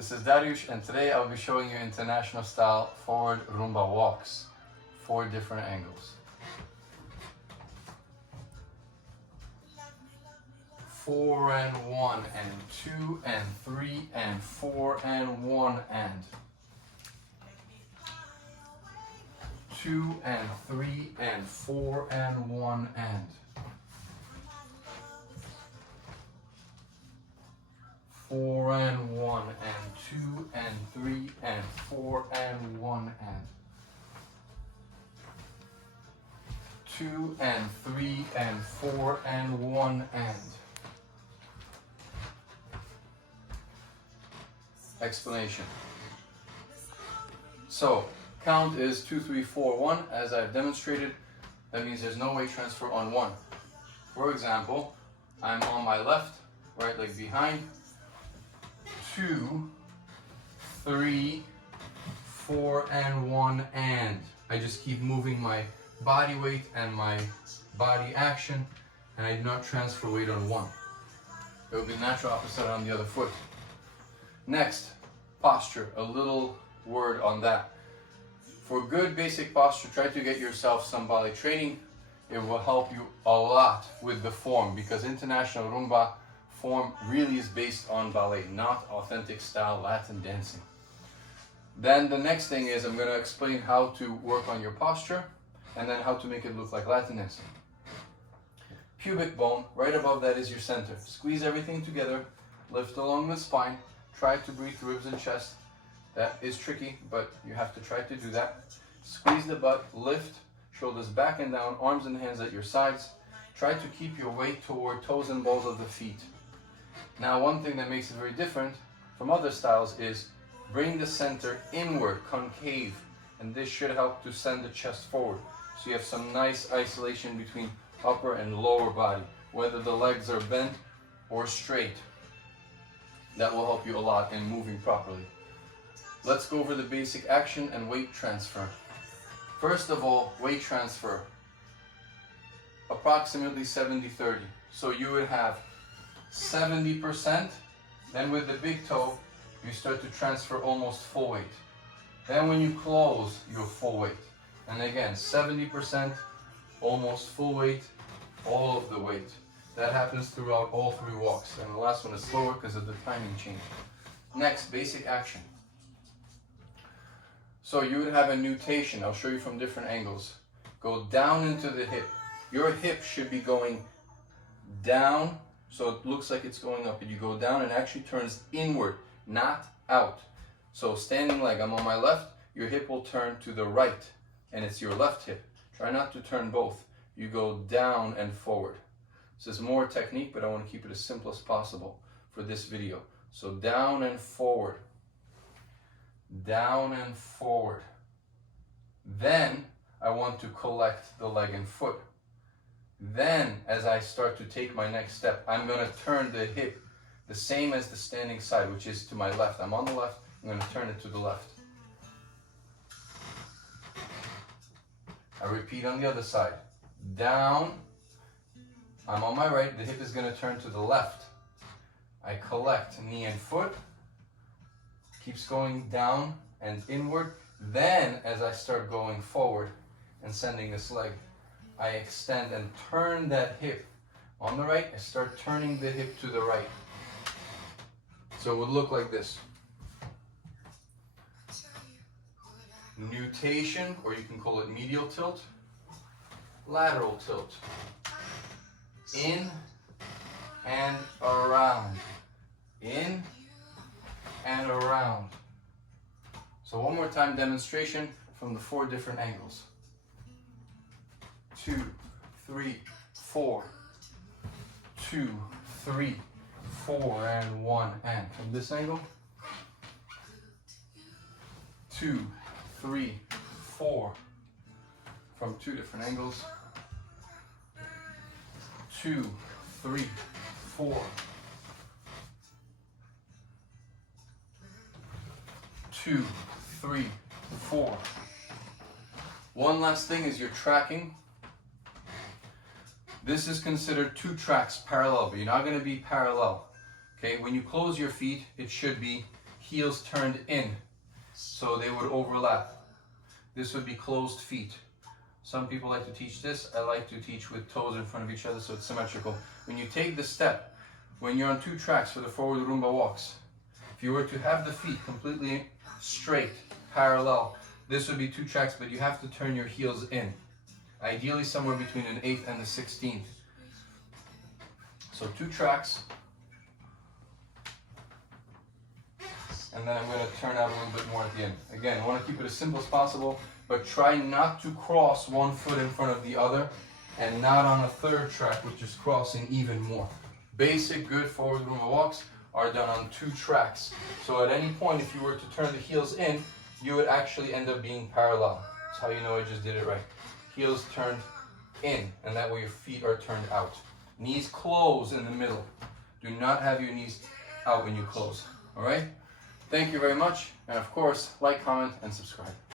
This is Dariusz, and today I'll be showing you international style forward Rumba walks. 4 different angles. 4 and 1 and 2 and 3 and 4 and 1 and 2 and 3 and 4 and 1 and 4 and 1 and 2 and 3 and 4 and 1 and 2 and 3 and 4 and 1 and. Explanation. So count is 2, 3, 4, 1 as I've demonstrated. That means there's no weight transfer on 1. For example, I'm on my left, right leg behind. 2, 3, 4 and 1 and. I just keep moving my body weight and my body action, and I do not transfer weight on 1. It will be natural opposite on the other foot. Next, posture. A little word on that. For good basic posture, try to get yourself some ballet training. It will help you a lot with the form, because international Rumba form really is based on ballet, not authentic style Latin dancing. Then the next thing is I'm going to explain how to work on your posture and then how to make it look like Latin dancing. Pubic bone, right above that is your center. Squeeze everything together, lift along the spine, try to breathe through ribs and chest. That is tricky, but you have to try to do that. Squeeze the butt, lift, shoulders back and down, arms and hands at your sides. Try to keep your weight toward toes and balls of the feet. Now, one thing that makes it very different from other styles is bring the center inward, concave, and this should help to send the chest forward. So you have some nice isolation between upper and lower body, whether the legs are bent or straight. That will help you a lot in moving properly. Let's go over the basic action and weight transfer. First of all, weight transfer, approximately 70-30. So you would have 70%, then with the big toe, you start to transfer almost full weight. Then when you close, you're full weight. And again, 70%, almost full weight, all of the weight. That happens throughout all 3 walks. And the last one is slower because of the timing change. Next, basic action. So you would have a nutation. I'll show you from different angles. Go down into the hip. Your hip should be going down, so it looks like it's going up, and you go down and actually turns inward, not out. So standing leg, I'm on my left, your hip will turn to the right, and it's your left hip. Try not to turn both. You go down and forward. This is more technique, but I want to keep it as simple as possible for this video. So down and forward. Down and forward. Then I want to collect the leg and foot. Then, as I start to take my next step, I'm going to turn the hip the same as the standing side, which is to my left. I'm on the left, I'm going to turn it to the left. I repeat on the other side. Down, I'm on my right, the hip is going to turn to the left. I collect knee and foot, keeps going down and inward. Then, as I start going forward and sending this leg, I extend and turn that hip. On the right, I start turning the hip to the right. So it would look like this. Nutation, or you can call it medial tilt, lateral tilt. In and around. In and around. So one more time, demonstration from the 4 different angles. 2, 3, 4. 2, 3, 4, and 1, and. From this angle. 2, 3, 4. From 2 different angles. 2, 3, 4. 2, 3, 4. One last thing is you're tracking. This is considered 2 tracks parallel, but you're not going to be parallel. Okay, when you close your feet, it should be heels turned in, so they would overlap. This would be closed feet. Some people like to teach this. I like to teach with toes in front of each other so it's symmetrical. When you take the step, when you're on 2 tracks for the forward Rumba walks, if you were to have the feet completely straight, parallel, this would be 2 tracks, but you have to turn your heels in. Ideally somewhere between an 8th and the 16th. So 2 tracks. And then I'm going to turn out a little bit more at the end. Again, I want to keep it as simple as possible, but try not to cross one foot in front of the other, and not on a 3rd track, which is crossing even more. Basic good forward Rumba walks are done on 2 tracks. So at any point, if you were to turn the heels in, you would actually end up being parallel. That's how you know I just did it right. Heels turned in, and that way your feet are turned out. Knees close in the middle. Do not have your knees out when you close. All right? Thank you very much. And of course, like, comment, and subscribe.